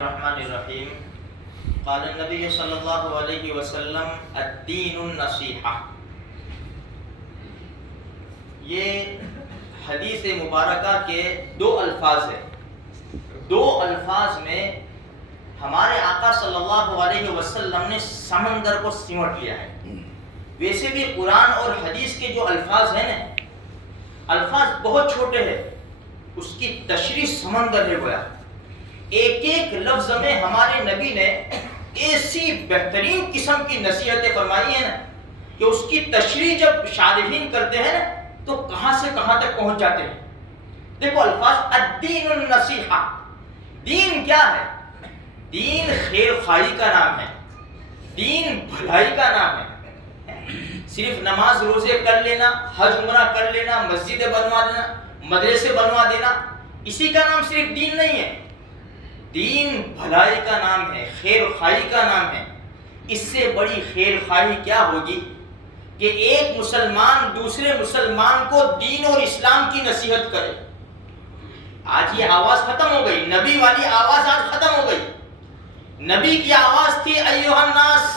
الرحمن الرحیم قال النبی صلی اللہ علیہ وسلم الدین النصیحہ. یہ حدیث مبارکہ کے دو الفاظ ہیں. دو الفاظ میں ہمارے آقا صلی اللہ علیہ وسلم نے سمندر کو سمٹ لیا ہے. ویسے بھی قرآن اور حدیث کے جو الفاظ ہیں نا، الفاظ بہت چھوٹے ہیں، اس کی تشریح سمندر ہے. گویا ایک ایک لفظ میں ہمارے نبی نے ایسی بہترین قسم کی نصیحتیں فرمائی ہیں نا کہ اس کی تشریح جب شارحین کرتے ہیں نا تو کہاں سے کہاں تک پہنچ جاتے ہیں. دیکھو الفاظ الدین النصیحہ. دین کیا ہے؟ دین خیر خواہی کا نام ہے، دین بھلائی کا نام ہے. صرف نماز روزے کر لینا، حج عمرہ کر لینا، مسجدیں بنوا دینا، مدرسے بنوا دینا، اسی کا نام صرف دین نہیں ہے. دین بھلائی کا نام ہے، خیر خواہی کا نام ہے. اس سے بڑی خیر خواہی کیا ہوگی کہ ایک مسلمان دوسرے مسلمان کو دین اور اسلام کی نصیحت کرے. آج یہ آواز ختم ہو گئی، نبی والی آواز آج ختم ہو گئی. نبی کی آواز تھی ایھا الناس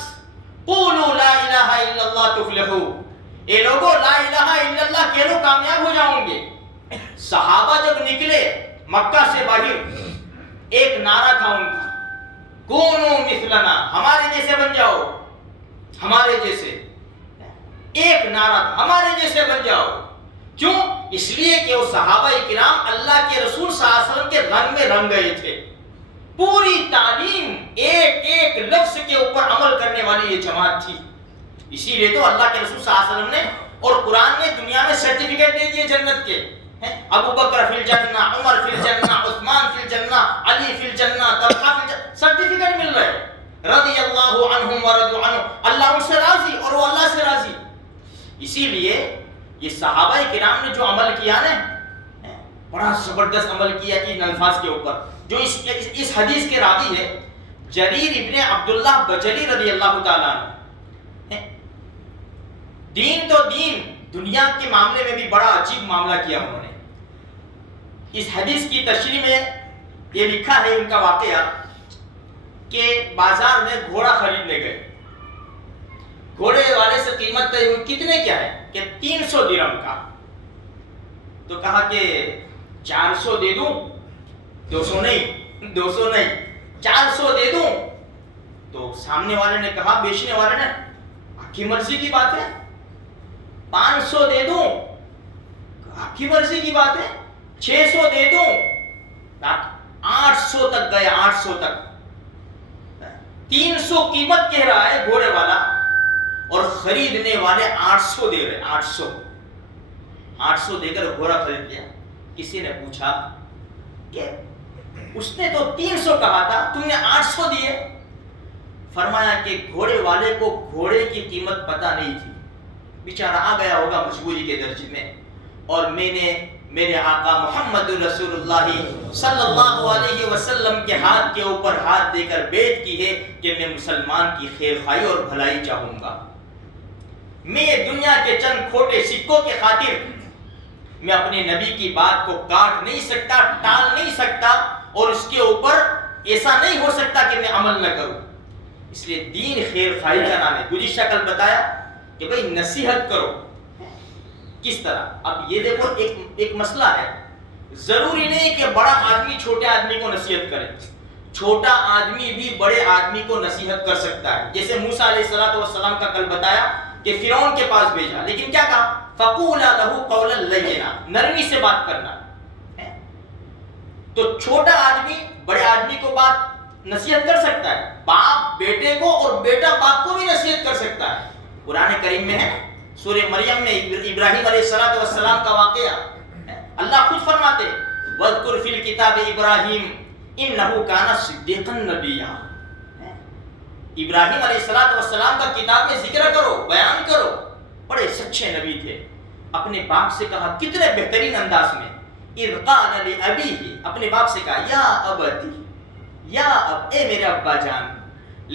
قولوا لا الہ الا اللہ تفلحوا. اے لوگو لا الہ الا اللہ کہہ لو کامیاب ہو جاؤ گے. صحابہ جب نکلے مکہ سے باہر، ایک نعرہ تھا ان کا، کونوا مثلنا، ہمارے جیسے بن جاؤ، ہمارے جیسے. ایک نعرہ تھا، ہمارے جیسے بن جاؤ. کیوں؟ اس لیے کہ وہ صحابہ کرام اللہ کے رسول صلی اللہ علیہ وسلم کے رنگ میں رنگ گئے تھے. پوری تعلیم ایک ایک لفظ کے اوپر عمل کرنے والی یہ جماعت تھی. اسی لیے تو اللہ کے رسول صلی اللہ علیہ وسلم نے اور قرآن نے دنیا میں سرٹیفکیٹ دے دیے جنت کے. ابو بکر فی الجنہ، عمر فی الجنہ، عثمان فی الجنہ، علی فی الجنہ، طلحہ فی الجنہ. سرٹیفکیٹ مل رہے رضی اللہ عنہم ورضوا عنہ. اللہ ان سے راضی اور وہ اللہ سے راضی. اسی لیے یہ صحابہ کرام نے جو عمل کیا نا، بڑا زبردست عمل کیا ان الفاظ کے اوپر. جو اس حدیث کے راوی ہے جریر ابن عبداللہ بجلی رضی اللہ تعالیٰ عنہ. دین تو دین، دنیا کے معاملے میں بھی بڑا عجیب معاملہ کیا انہوں نے. اس حدیث کی تشریح میں یہ لکھا ہے ان کا واقعہ کہ بازار میں گھوڑا خریدنے گئے. گھوڑے والے سے قیمت طے ہوئی، کتنے کیا ہے کہ 300 درہم کا. تو کہا کہ 400 دے دوں، 200 نہیں 400 دے دوں. تو سامنے والے نے کہا، بیچنے والے نے، آپ کی مرضی کی بات ہے. 500 دے دوں، آپ کی مرضی کی بات ہے. 600 دے دوں. 800 تک گئے، 800 تک. 300 قیمت کہہ رہا ہے گھوڑے والا اور خریدنے والے 800 دے رہے. 800 دے کر گھوڑا خرید لیا. کسی نے پوچھا کہ اس نے تو 300 کہا تھا، تم نے 800 دیے. فرمایا کہ گھوڑے والے کو گھوڑے کی قیمت پتہ نہیں تھی، بیچارہ آ گیا ہوگا مجبوری کے درجے میں. اور میں نے میرے آقا محمد رسول اللہ صلی اللہ علیہ وسلم کے ہاتھ کے اوپر ہاتھ دے کر بیعت کی ہے کہ میں مسلمان کی خیر خواہی اور بھلائی چاہوں گا. میں دنیا کے چند کھوٹے سکوں کے خاطر میں اپنے نبی کی بات کو کاٹ نہیں سکتا، ٹال نہیں سکتا، اور اس کے اوپر ایسا نہیں ہو سکتا کہ میں عمل نہ کروں. اس لیے دین خیر خواہی کا نام ہے. گزشتہ کل بتایا کہ بھئی نصیحت کرو. کس طرح؟ اب یہ دیکھو ایک مسئلہ ہے. ضروری نہیں کہ بڑا آدمی چھوٹے آدمی کو نصیحت کرے. چھوٹا آدمی بھی بڑے آدمی کو نصیحت کر سکتا ہے. جیسے موسیٰ علیہ السلام کا کل بتایا کہ فرعون کے پاس بھیجا، لیکن کیا کہا؟ فَقُولَا لَهُ قَوْلًا لَيِّنًا، نرمی سے بات کرنا. تو چھوٹا آدمی بڑے آدمی کو بات نصیحت کر سکتا ہے. باپ بیٹے کو اور بیٹا باپ کو بھی نصیحت کر سکتا ہے. قرآن کریم میں ہے سورہ مریم میں ابراہیم علیہ السلام کا واقعہ. اللہ خود فرماتے وَاذْكُرْ فِي الْكِتَابِ إِبْرَاهِيمَ إِنَّهُ كَانَ صِدِّيقًا نَبِيًّا. ابراہیم علیہ السلام کا کتاب میں ذکر کرو، بیان کرو، بڑے سچے نبی تھے. اپنے باپ سے کہا کتنے بہترین انداز میں، اِذْ قَالَ لِأَبِيهِ، اپنے باپ سے کہا یا ابتی، یا اب، اے میرے ابا جان،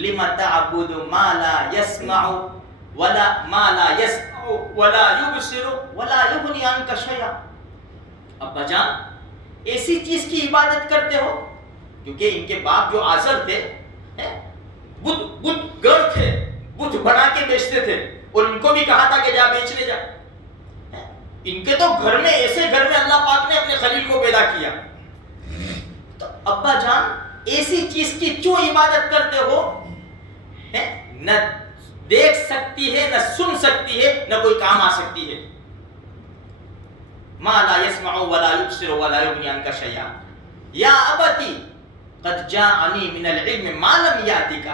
لِمَ تَعْبُدُ مَا لَا يَسْمَعُ وَلَا مَا لَا يَسْمَعُ وَلَا يُبْصِرُ وَلَا يُغْنِي عَنْكَ شَيْئًا. ابا جان ایسی چیز کی عبادت کرتے ہو کیونکہ ان کے باپ جو آزر تھے بت گڑ تھے، بت بنا کے بیچتے تھے، اور ان کو بھی کہا تھا کہ جا بیچ لے جا. ان کے تو گھر میں، ایسے گھر میں اللہ پاک نے اپنے خلیل کو پیدا کیا. تو ابا جان ایسی چیز کی کیوں عبادت کرتے ہو؟ نہ دیکھ سکتی ہے، نہ سن سکتی ہے، نہ کوئی کام آ سکتی ہے. ما لا يسمع ولا يبصر ولا يغني عنك شيئا یا ابتی قد جاءنی من العلم ما لم یاتک.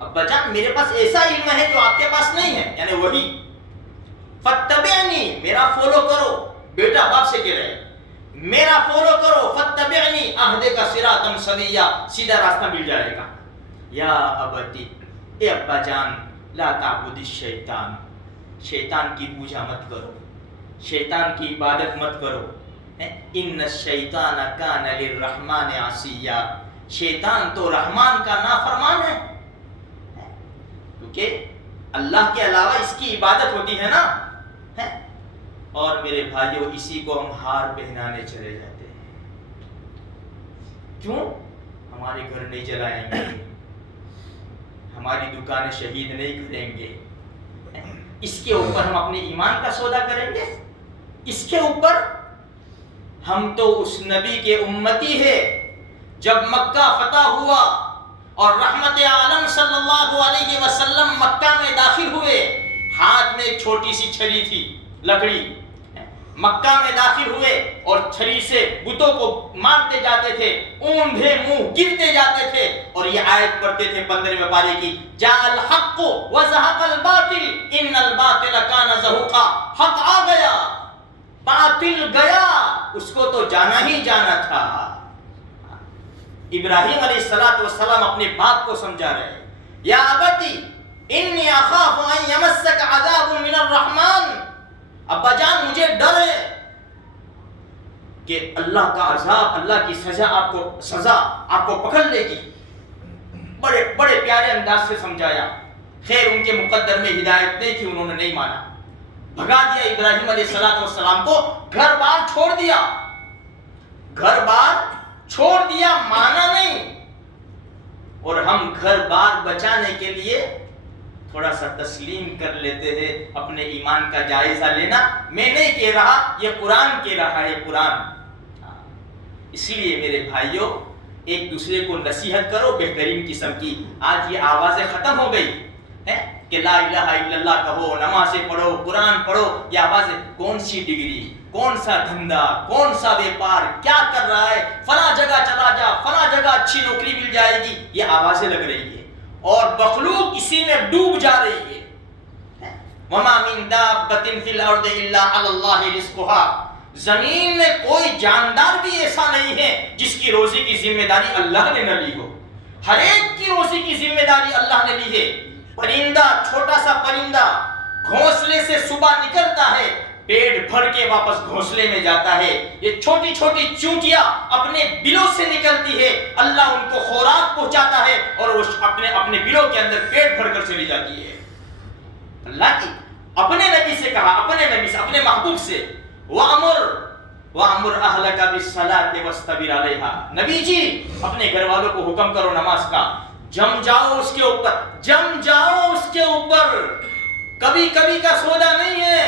ابا جان میرے پاس ایسا علم ہے جو آپ کے پاس نہیں ہے، یعنی وہی. فاتبعنی، میرا فالو کرو. بیٹا باپ سے کہہ رہے میرا فالو کرو. فاتبعنی اہدک صراطا سویا، سیدھا راستہ مل جائے گا. یا ابتی، اے ابا جان، لا تعبد الشیطان، شیطان کی پوجا مت کرو، شیطان کی عبادت مت کرو. ان الشیطان کان للرحمن عصیا، شیطان تو رحمان کا نافرمان ہے. کیونکہ اللہ کے علاوہ اس کی عبادت ہوتی ہے نا. اور میرے بھائیوں اسی کو ہم ہار پہنانے چلے جاتے ہیں. کیوں؟ ہمارے گھر نہیں جلائیں گے، ہماری دکانیں شہید نہیں کریں گے، اس کے اوپر ہم اپنے ایمان کا سودا کریں گے. اس کے اوپر ہم تو اس نبی کے امتی ہے. جب مکہ فتح ہوا اور رحمت عالم صلی اللہ علیہ وسلم مکہ میں داخل ہوئے، ہاتھ میں ایک چھوٹی سی چھری تھی، لکڑی. مکہ میں داخل ہوئے اور چھری سے بتوں کو مارتے جاتے تھے، اوندھے منہ گرتے جاتے تھے، اور یہ آیت پڑھتے تھے 15ویں پارے کی، جاء الحق وزهق الباطل ان الباطل کان زہوقا. حق آ گیا، باطل گیا، اس کو تو جانا ہی جانا تھا. ابراہیم علیہ السلام اپنے باپ کو سمجھا رہے ہیں، یا ابتی انی اخاف ان یمسک عذاب من الرحمن. ابا جان مجھے ڈر ہے کہ اللہ کا عذاب، اللہ کی سزا آپ کو پکڑ لے گی. بڑے بڑے پیارے انداز سے سمجھایا. خیر ان کے مقدر میں ہدایت نہیں تھی، انہوں نے نہیں مانا، بھگا دیا ابراہیم علیہ السلام کو. گھر بار چھوڑ دیا، گھر بار چھوڑ دیا، مانا نہیں. اور ہم گھر بار بچانے کے لیے تھوڑا سا تسلیم کر لیتے ہیں. اپنے ایمان کا جائزہ لینا، میں نہیں کہہ رہا، یہ قرآن کہہ رہا ہے، قرآن. اس لیے میرے بھائیوں ایک دوسرے کو نصیحت کرو بہترین قسم کی. آج یہ آوازیں ختم ہو گئی کہ لا الہ الا اللہ کہو، نمازیں پڑھو، قرآن پڑھو. یہ آوازیں کون سی ڈگری، کون سا دھندا، کون سا بیپار، کیا کر رہا ہے، فلاں جگہ چلا جا، فلاں جگہ اچھی نوکری مل جائے گی، یہ آوازیں لگ رہی ہے اور مخلوق اسی میں ڈوب جا رہی ہے. وما من دابۃ فی الارض الا علی اللہ رزقها. زمین میں کوئی جاندار بھی ایسا نہیں ہے جس کی روزی کی ذمہ داری اللہ نے نہ لی ہو. ہر ایک کی روزی کی ذمہ داری اللہ نے لی ہے. پرندہ، چھوٹا سا پرندہ گھونسلے سے صبح نکلتا ہے، پیٹ بھر کے واپس گھونسلے میں جاتا ہے. یہ چھوٹی چھوٹی چونٹیاں اپنے بلوں سے نکلتی ہے، اللہ ان کو خوراک پہنچاتا ہے اور وہ اپنے بلوں کے اندر پیٹ بھر کر چلی جاتی ہے. اللہ کی اپنے نبی سے کہا، اپنے نبی سے، اپنے محبوب سے، وَأَمُرْ أَهْلَكَ بِالصَّلَاةِ وَاسْتَبِرْ عَلَيْهَا. نبی جی اپنے گھر والوں کو حکم کرو نماز کا، جم جاؤ اس کے اوپر، جم جاؤ اس کے اوپر. کبھی کبھی کا سودا نہیں ہے،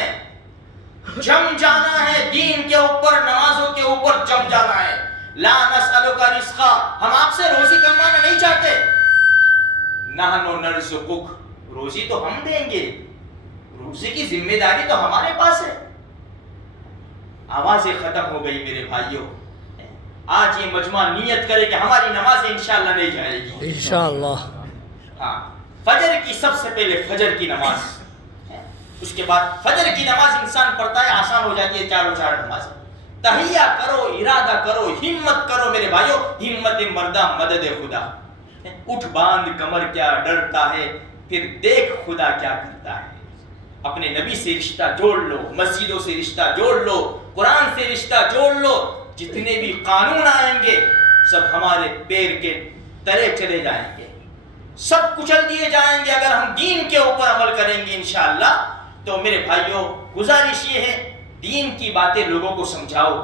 جم جانا ہے دین کے اوپر، نمازوں کے اوپر جم جانا ہے. لا نسألک رزقا، ہم آپ سے روزی کمانا نہیں چاہتے. نحن نرزقک، روزی تو ہم دیں گے، روزی کی ذمہ داری تو ہمارے پاس ہے. آوازیں ختم ہو گئی میرے بھائیوں. آج یہ مجمع نیت کرے کہ ہماری نماز انشاءاللہ نہیں جائے گی انشاءاللہ. ہاں، فجر کی سب سے پہلے فجر کی نماز، اس کے بعد فجر کی نماز انسان پڑھتا ہے، آسان ہو جاتی ہے چاروں چار نماز. تہیہ کرو، ارادہ کرو، ہمت کرو میرے بھائیوں. ہمت مردہ مدد خدا. اٹھ باندھ کمر کیا ڈرتا ہے، پھر دیکھ خدا کیا کرتا ہے. اپنے نبی سے رشتہ جوڑ لو، مسجدوں سے رشتہ جوڑ لو، قرآن سے رشتہ جوڑ لو. جتنے بھی قانون آئیں گے سب ہمارے پیر کے تلے چلے جائیں گے، سب کچل دیے جائیں گے اگر ہم دین کے اوپر عمل کریں گے انشاءاللہ. تو میرے بھائیوں گزارش یہ ہے، دین کی باتیں لوگوں کو سمجھاؤ،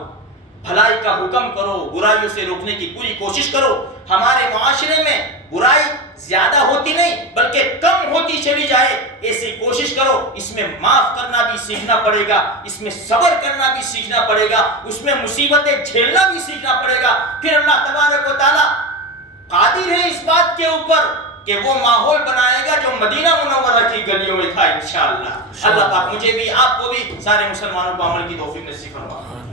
بھلائی کا حکم کرو، برائیوں سے روکنے کی پوری کوشش کرو. ہمارے معاشرے میں برائی زیادہ ہوتی نہیں بلکہ کم ہوتی چلی جائے، ایسی کوشش کرو۔ اس میں معاف کرنا بھی سیکھنا پڑے گا، اس میں صبر کرنا بھی سیکھنا پڑے گا، اس میں مصیبتیں جھیلنا بھی سیکھنا پڑے گا۔ پھر اللہ تبارک و تعالیٰ قادر ہے اس بات کے اوپر کہ وہ ماحول بنائے گا جو مدینہ منورہ کی گلیوں میں تھا انشاءاللہ۔ اللہ پاک مجھے بھی، آپ کو بھی، سارے مسلمانوں کو عمل کی توفیق نصیب فرمائے۔